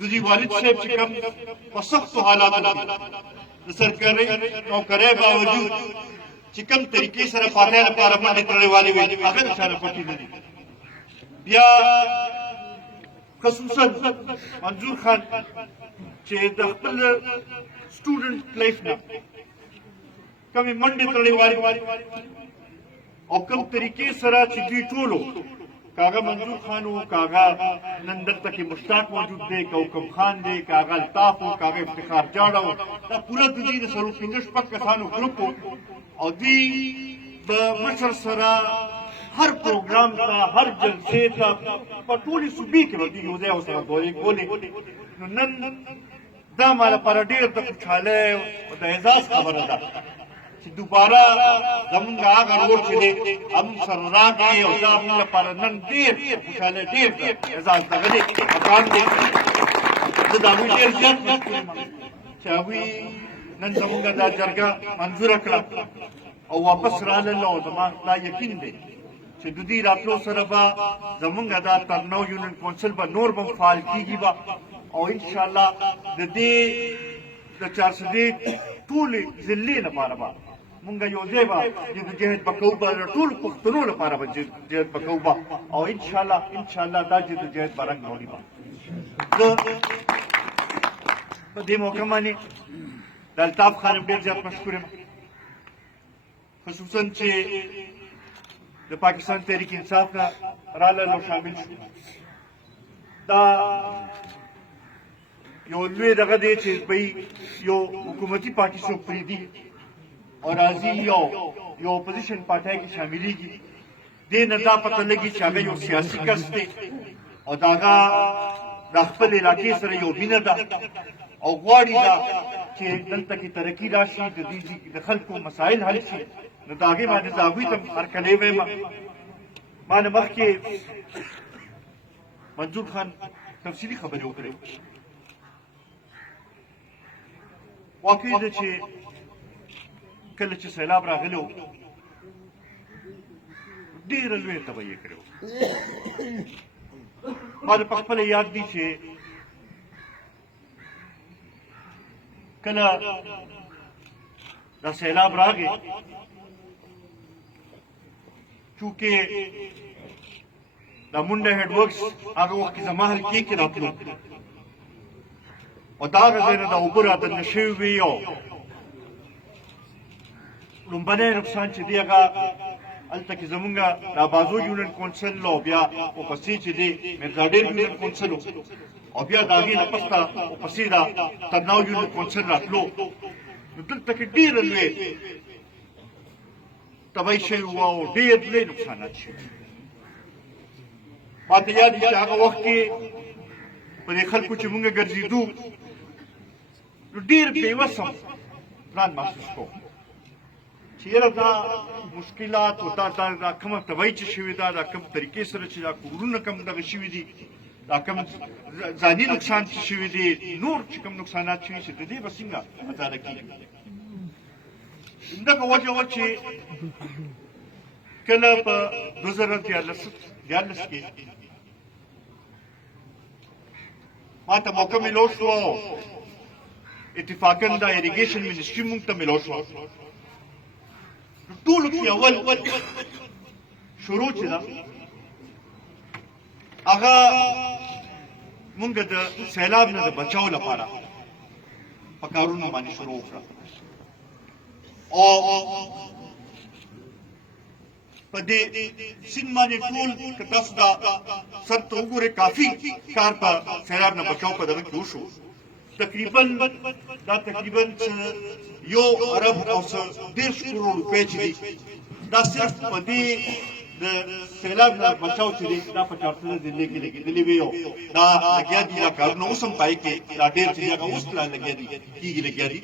د دې والد صاحب چې کوم په سختو حالاتو کې د سرکاري نوکرۍ باوجود چې کوم طریقې سره فاتحه لپاره باندې تړلې والي وي هغه نشانه پټې نه دي. بیا خصوصا منظور خان چې د خپل سټوډنټ لایف نه کومې منډې تړلې والي او کوم طریقې سره چې دوی ټولو کاغه منظور خان و کاغه نن دلته کې مشتاق موجود دی کوکب خان دی کاغه الطاف و کاغه افتخار جاړه و دا پوره د دې د سلو پنځه شپږ کسانو ګروپ او دوی به مشر سره هر پروګرام ته هر جلسې ته په ټولې صوبې کې به دوی یو ځای ورسره کولې. نو نن دا ما لپاره ډېر د خوشحالۍ او د اعزاز خبره ده چې دوباره زمونږ هغه رول چې دی زمونږ سره راغلی او دا زمونږ لپاره نن ډېر خوشحالۍ ډېر اعزاز دغه دی مقام دی. زه د هغوی ډېر زیات مشکور یم چې هغوی نن زمونږ دا جرګه منظوره کړه او واپس رالل او زما دا یقین دی چې د دې راتلو سره به زمونږ دا ترناب یونین کونسل به نور به فعال کېږي به او انشاءالله د دې د چارسدې ټولې ضلعې لپاره به مونږ یو ځای به جدوجهد به کوو به د ټولو پښتنو لپاره به جدوجهد به کوو به او انشاءالله دا جدوجهد به رنګ راوړي به. زه په دې موقع باندې د الطاف خان ډېر زیات مشکور یم خصوصا چې د پاکستان تحریک انصاف نه رالل او شامل شو. دا یو لوی دغه دی چې یو حکومتي پارټي څوک پرېږدي او راځي یو اپوزیشن پارټۍ کې شاملېږي دې نه دا پته لګي چې هغه یو سیاسي کس دی او د هغه د خپل علاقې سره یو مینه ده او غواړي دا چې دلته کې ترقي راشي د دې د خلکو مسایل حل شي. نو د هغې باندې د هغوی ته هرکلی وایم. ما نه مخکې منظور خان تفصیلي خبرې وکړې. واقع ده چې کله چې سیلاب راغلی و ډېره لویه تباهي یې کړې وه. ما د په خپله یاد دي چې کله دا سیلاب راغی چونکې دا منډه هیډ ورکس هغه وخت کې زما حلقې کې راتلو او دا هغه ځای نه دا اوبه رادننه شوي وي او لومبنی نقصان چې دی هغه هلته کې زمونږ دا بازو یونین کونسل او بیا ورپسې چې دی میرزاډیر یونین کونسل او بیا د هغې نه پسته ورپسې دا ترناب یونین کونسل راتلو نو دلته کې ډېره لوی تباهي شوې وه او ډېر لوی نقصانات شوي. ما ته یاد دي چې هغه وخت کې په دې خلکو چې مونږ ګرځېدو نو ډېر بېوسه ځان محسوس کوم چې یاره دا مشکلات او دا کومه تباهي چې شوې ده دا کوم طریقې سره چې دا کورونه کم دغه شوي دي دا کوم ځاني نقصان چې شوي دي نور چې کوم نقصانات شوي چې د دې به څنګه ازاده کېږي. همدغه وجه وه چې کله په 2014 کې ما ته موقع میلو شو اتفاقاً دا ایریګیشن منسټري مونږ ته میلو شو. ټولو کې اول شروع چې ده هغه مونږ د سیلاب نه د بچاو لپاره په کارونو باندې شروع وکړه او په دې سیند باندې ټول که تاسو دا سر ته وګورئ کافي کار په سیلاب نه بچاو په دغه کې وشو. تقریبا یو ارب او 1.5 کروڑ روپۍ چې دي دا صرف په دې د سیلاب نه بچاو چې دی دا په 400 ضلع کې لګېدلي وي او دا لګیا دي دا کارونه اوس هم پای کې دا ډېر چې هغه اوس لا لګیا دي لګیا دي.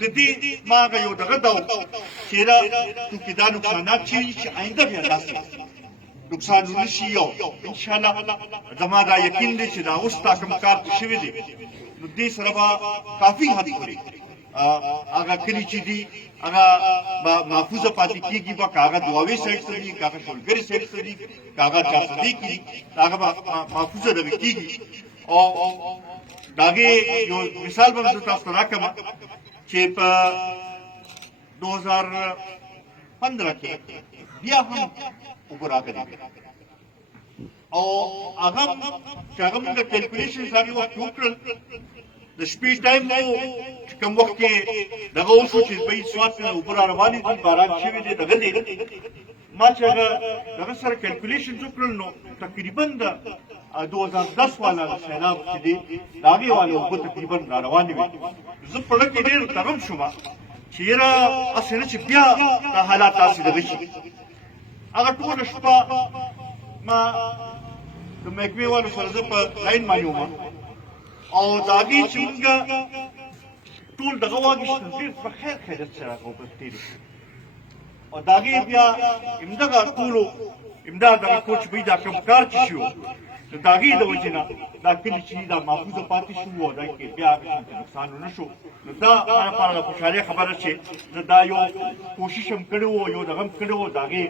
د دې ما هغه یو دغه دا چې دا چې دا نقصانات چې آینده بیا داسې نقصان ونه شي او انشاءالله زما دا یقین دی چې دا اوس تا کوم کار شوی دی نو دې سره به کافي حد پورې هغه کلي چې دي هغه به محفوظه پاتې کېږي به که هغه دواوې سایډ ته دي که هغه شولګرې سایډ ته دي که هغه چارسدې کې دي هغه به محفوظه دغه کېږي او داغه یو مثال به تاسو ته راکړم چې په 2015 کې بیا هم وګراغلي او هغه چې هغه موږ کیلکولیشن هغه وخت وکړل د شپې ټایم نو چې کوم وخت کې دغه وشو چې په سوات نه اوپر روانې دي باران شوی دی دغه دی ما چې دغه سره کیلکولیشن وکړل نو تقریبا د 2010 والا سیلاب چې دی هغې والا اوبه تقریبا را روانې وي زه په ړه کې ډېر دغم شوم چې یاره هسې نه چې بیا دا حالات داسې دغه شي هغه ټوله شپه ما د محکمې والو سره زه په لاین باندې وم او د هغې چې مونږ ټول دغه واګېشتل ډېر په خیر خیریت سره هغه اوبه تېرې کړې او د هغې بیا همدغه ټولو همدا دغه کور چې بهی دا کوم کار چې شو نو د هغې د وجې نه دا کلي چې دا محفوظه پاتې شو او دا کې بیا هغه نقصان ونه شو نو دا ما لپاره د خوشحالۍ خبره چې زه دا یو کوشش هم کړی و یو دغه هم کړی و د هغې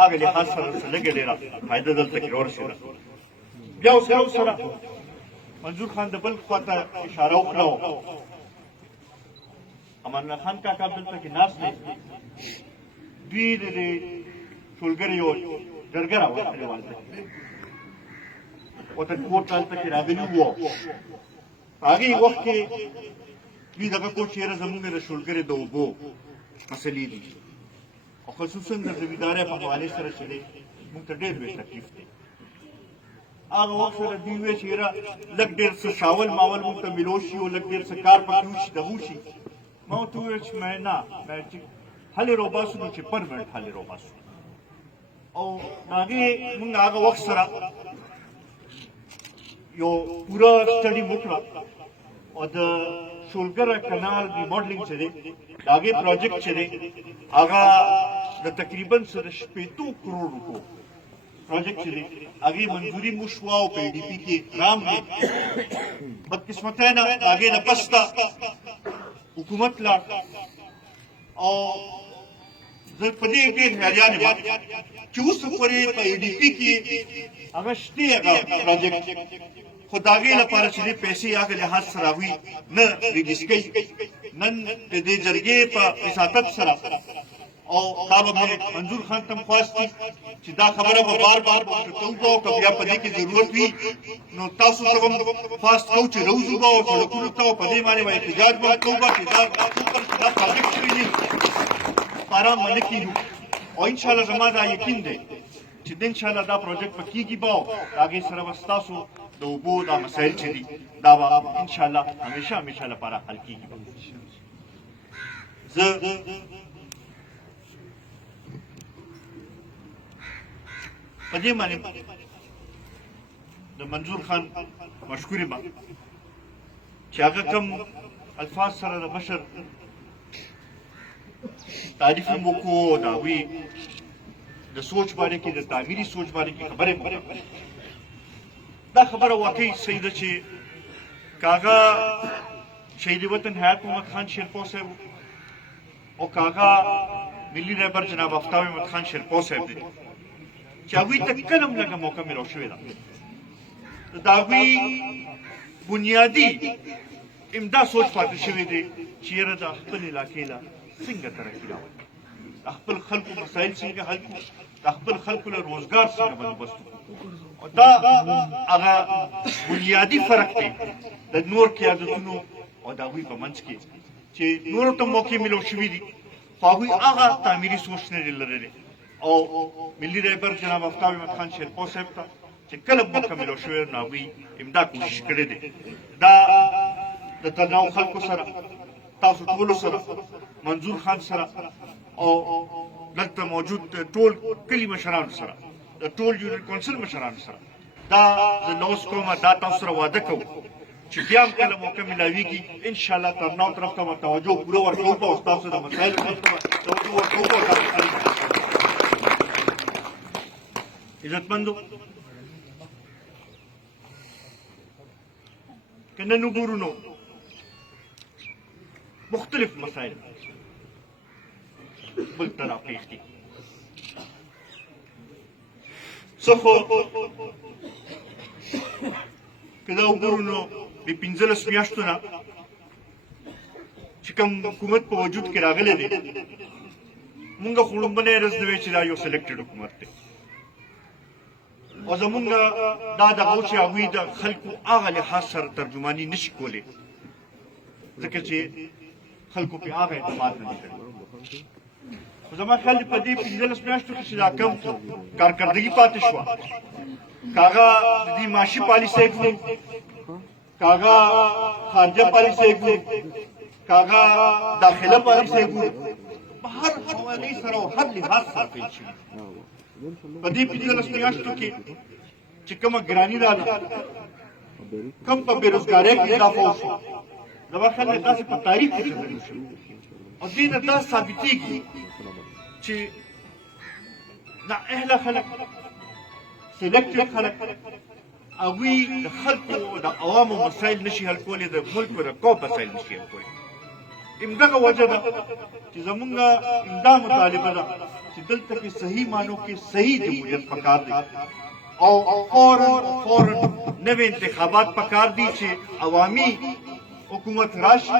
هغه لحاظ سره لږه ډېره فایده دلته کې راورسېده بیا سره منظور خان د بل خوا ته اشاره وکړه امان الله خان کاکا دلته کې ناست دی دوی د ټولګرې یو جرګه راوستلې وه وطن کوټ هلته کې راغلي وو په هغې وخت کې دوی دغه کوټ چې یاره زمونږ د شولګرې د اوبو مسلې دي او خصوصا د زمیندارۍ په حوالې سره چې دی مونږ ته ډېر لوی تکلیف دی هغه وخت سره دوی ویل چې یاره لږ ډېر څه شاول ماول مونږ ته میلو شي او لږ ډېر څه کار پکې وشي دغه وشي ما ورته وویل چې نه چې حل یې راوباسو نو چې پرمنټ حل یې راوباسو او د هغې مونږ هغه وخت سره یو پورا سټډي وکړه او د شولګره کنال ریماډلینګ چې دی د هغې پروجیکټ چې دی هغه د تقریبا څه د 80 کروڑ روپو پروجیکټ چې دی هغې منظوري مو شوه او په ای ډي پي کې رامغې بدقسمتۍ نه د هغې نه پس ته حکومت لاړ او زه په دې ډېر حیران یم چې اوس پورې په ای ډي پي کې هغه شته هغه پروجیکټ خو د هغې لپاره چې دې پیسې هغه لحاظ سره هغوی نه ریلیز کوي نن د دې جرګې په وساطت سره او دا به مې منظور خان ته هم خواست دي چې دا خبره به بار بار ورته وکړو که بیا په دې کې ضرورت وي نو تاسو ته به خواست کوو چې روزو به او سړکونو ته په دې باندې به احتجاج به کوو چې دا پروجیکټ شوي دي آرام باندې کېږو او انشاءالله زما دا یقین دی چې د انشاءالله دا پروجیکټ به کېږي به او د هغې سره به ستاسو د اوبو دا مسایل چې دي دا به انشاءالله همیشه لپاره حل کېږي به زه په دې باندې د منظور خان مشکور یم چې هغه کوم الفاظ سره د بشر تعریف هم وکړو د هغوی د سوچ باره کې د تعمیري سوچ باره کې خبرې وکړې دا خبره واقعي صحیح ده چې که هغه شهید وطن حیات محمد خان شیرپاؤ صاحب او که هغه ملي رهبر جناب اختیار محمد خان شیرپاؤ صاحب دی چې هغوی ته کله هم لږه موقع میلاو شوې ده د هغوی بنیادي امدا سوچ پاتې شوی دی چې یاره د خپل علاقې له څنګه ترقي راولي د خپل خلکو مسایل څنګه حل کړو د خپل خلکو له روزګار څنګه بندوبست وکړو دا هغه بنیادي فرق دی د نور قیادتونو او د هغوی په منځ کې چې نورو ته موقع میلاو شوي دي خو هغوی هغه تعمیري سوچ نه دی لرلی او ملي رهبر جناب اختیار محمد خان شیرپاؤ صاحب ته چې کله موقع میلاو شوی نو هغوی امدا کوشش کړی دی دا د ترناب خلکو سره تاسو ټولو سره منظور خان سره او دلته موجود ټول کلي مشرانو سره د ټول یونین کونسل مشرانو سره دا زه لوس کوم دا تاسو سره واده کوم چې بیا هم کله موقع میلاویږي انشاءالله ترناب طرف ته به توجه پوره ورکوو به او ستاسو د مسایلو طرف ته به توجه ورکوو به عزتمندو که نن وګورو نو مختلف مسائل بل طرف پیښ دي څه خو که دا وګورو نو د 15 میاشتو نه چې کوم حکومت په وجود کې راغلی دی مونږ خو لومبنی ورځ نه وی چې دا یو سلیکټډ حکومت دی او زمونږ دا دغه و چې هغوی د خلکو هغه لحاظ سره ترجماني نشي کولی ځکه چې خلکو پې هغه اعتماد نه دی کړی خو زما خیال دی په دې 15 میاشتو کې چې دا کم کارکردګي پاتې شوه که هغه د دې معاشي پالیسۍ ګورو که هغه خارجه پالیسۍ ګورو که هغه داخله پالیسۍ ګورو په هر حوالې سره او هر لحاظ سره پیل شوي په دې 15 میاشتو کې چې کومه ګراني راغله کم په بېروزګارۍ کې اضافه وشو زما خیال دی داسې په تاریخ کې څه نه شوي او دې نه دا ثابتېږي چې دا اهله خلک سلیکټډ خلک هغوی د خلکو د عوامو مسایل نشي حل کولی د ملک او د قوم مسایل نشي حل کولی همدغه وجه ده چې زمونږ همدا مطالبه ده چې دلته کې صحیح معنو کې صحیح جمهوریت پکار دی او فوراً نوې انتخابات پکار دي چې عوامي حکومت راشي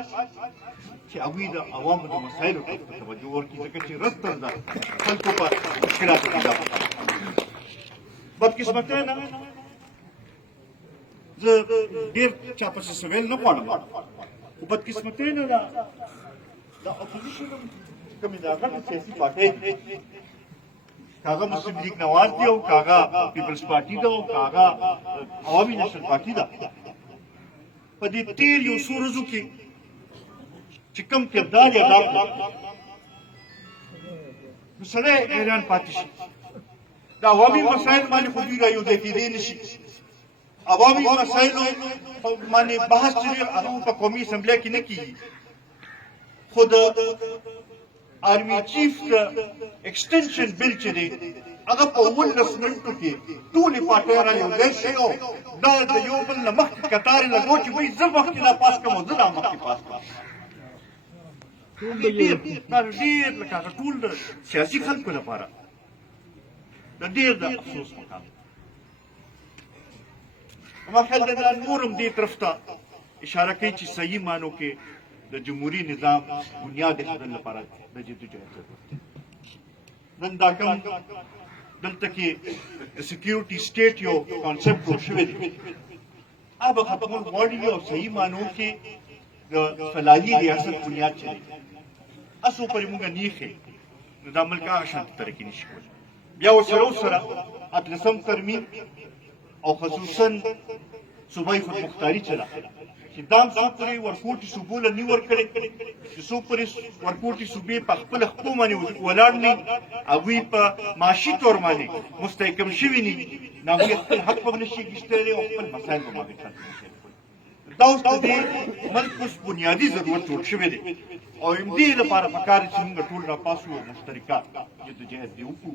چې هغوی د عوامو د مسایلو ته توجه ورکړي ځکه چې رستن ده خلکو په مشکلاتو کې اضافه کوي بدقسمتۍ نه زه ډېر چا پسې څه ویل نه غواړم خو بدقسمتۍ نه دا اپوزیشن کومې د هغه سیاسي پارټۍ دي که هغه مسلم لیگ نواز دی او که هغه پیپلز پارټي ده او که هغه عوامي نیشنل پارټي ده په دې تېر یو څو ورځو کې چې کوم کردار یې ادا کړ نو سړی حیران پاتې شي د عوامي مسایل باندې خو دوی رایوځای کېدی نه شي عوامي مسایلو باندې بحث چې هغه په قومي اسمبلۍ کې نه کېږي خو د آرمي چیف د ایکسټنشن بل چې دی هغه په 19 منټو کې ټولې پارټۍ رایوځای شي او دا د یو بل نه مخکې کتار یې لګو چې وایي زه مخکې دا پاس کړم او زه دا مخکې پاس کړم ډېر لکه هغه ټول د سیاسي خلکو لپاره د ډېر د افسوس مقام زما خیال دی دا نور هم دې طرف ته اشاره کوي چې صحیح معنو کې د جمهوري نظام بنیاد ایښودل لپاره د جدوجہد ضرورت دی نن دا کوم دلته کې د سکیورټي سټیټ یو کانسپټ جوړ شوی دی هغه به ختمول غواړي او صحیح معنو کې د فلاحي ریاست بنیاد چلی اسو پرې مونږ نه ایښی نو دا ملک هغه شانته ترقي نشي کولی بیا ورسره 18 ترمیم او خصوصا صوبائی خودمختاري چلا چې دام څو پورې ورکوټي صوبو له نه ورکړي چې څو پورې ورکوټي صوبې په خپل حقوق باندې ولاړ نه هغوی په معاشي طور باندې مستحکم شوي نه نو هغوی خپل حق به نشي ګټلی او خپل مسایل به باندې چا نشي دا اوس د دې ملک اوس بنیادي ضرورت جوړ شوی دی او همدې لپاره پکار چې موږ ټول راپاسو او مشترکه جدوجہد دې وکړو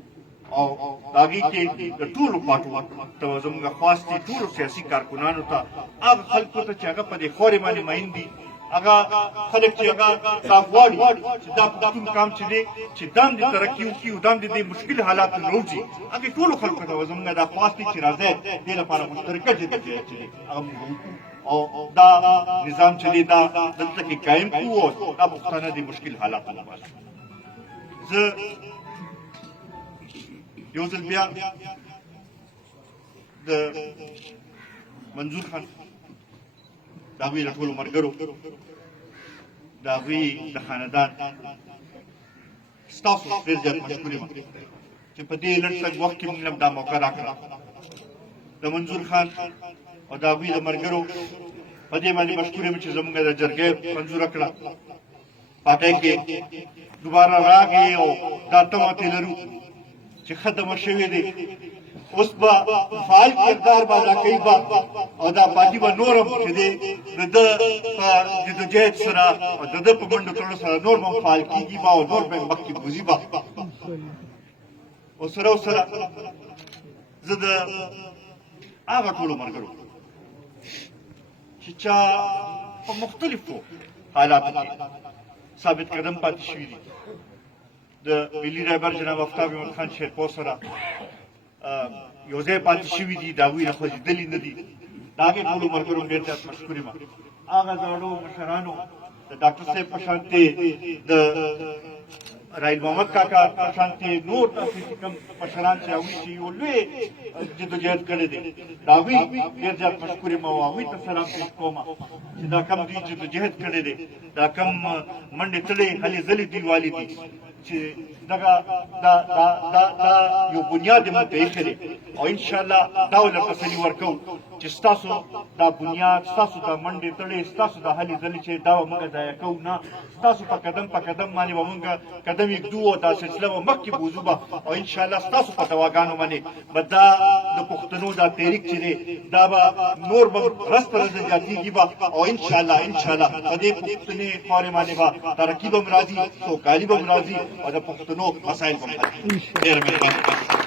او د هغې کې د ټولو پاټو ته زموږ خواست دي ټولو سیاسي کارکنانو ته هغه خلکو ته چې هغه په دې خورې باندې مین دي هغه خلک چې هغه دا غواړي چې دا کوم کام چې دی چې دام دې ترقي وکړي او دام دې دې مشکل حالات نه وځي هغې ټولو خلکو ته زموږ دا خواست دي چې راځئ دې لپاره مشترکه جدوجہد چې دی هغه موږ وکړو او دا نظام چې دی دا دلته کې قایم کړو او دا پښتانه دې مشکل حالاتو نه وباسي زه یو ځل بیا د منظور خان د هغوی له ټولو ملګرو د هغوی د خاندان ستاسو ډېر زیات مشکور یم چې په دې لږ څه وخت کې موږ دا موقع راکړه د منظور خان او د هغوی د ملګرو په دې باندې مشکور یم چې زموږ د جرګې منظوره کړه پاټۍ کې دوباره راغی او دا تمه ترې لرو چې ختمه شوې دی اوس به فعال کردار به ادا کوي او دا پارټي به نور هم چې دی د ده په جدوجہد سره او د ده په منډو تړلو سره نور به هم فعال کېږي به او نور به یې مخکې بوځي به او سره زه د هغه ټولو ملګرو چې چا په مختلفو حالاتو کې ثابت قدم پاتې شوي دي د ملي رهبر جناب اختیار خان شیرپاؤ سره یو ځای پاتې شوي دي د هغوی نه خوځېدلي نه دي داغه ټول مرګرو ډېر زیات مشکورې ما هغه زاړو مشرانو د ډاکټر صاحب په شانتي د رائل محمد کاکا په شانتي نور داسې کوم مشران چې هغوی چې یو لوی جدوجہد کړی دی د هغوی ډېر زیات مشکورې ما او هغوی ته سلام پېښ کوم چې دا کم دوی جدوجہد کړی دی دا کم منډې تړې هلې ځلې دوی والي دي چې دغه دا یو بنیاد یې موږ ته ایښی دی او انشاءالله دا ولر تسلي ورکوو چې ستاسو دا بنیاد ستاسو دا منډې تړې ستاسو دا هلې ځلې چې دا به موږ ضایع کوو نه ستاسو په قدم باندې به موږ قدم ایږدو او دا سلسله به مخکې بوځو به او انشاءالله ستاسو په دواګانو باندې به دا د پښتنو دا تحریک چې دی دا به نور به ورځ په ورځ زیاتېږي به او انشاءالله په دې پښتنې خاورې باندې به ترقي به هم راځي سوکالي به هم راځي او د پښتنو مسایل به هم حل کېږي. ډېره مهرباني.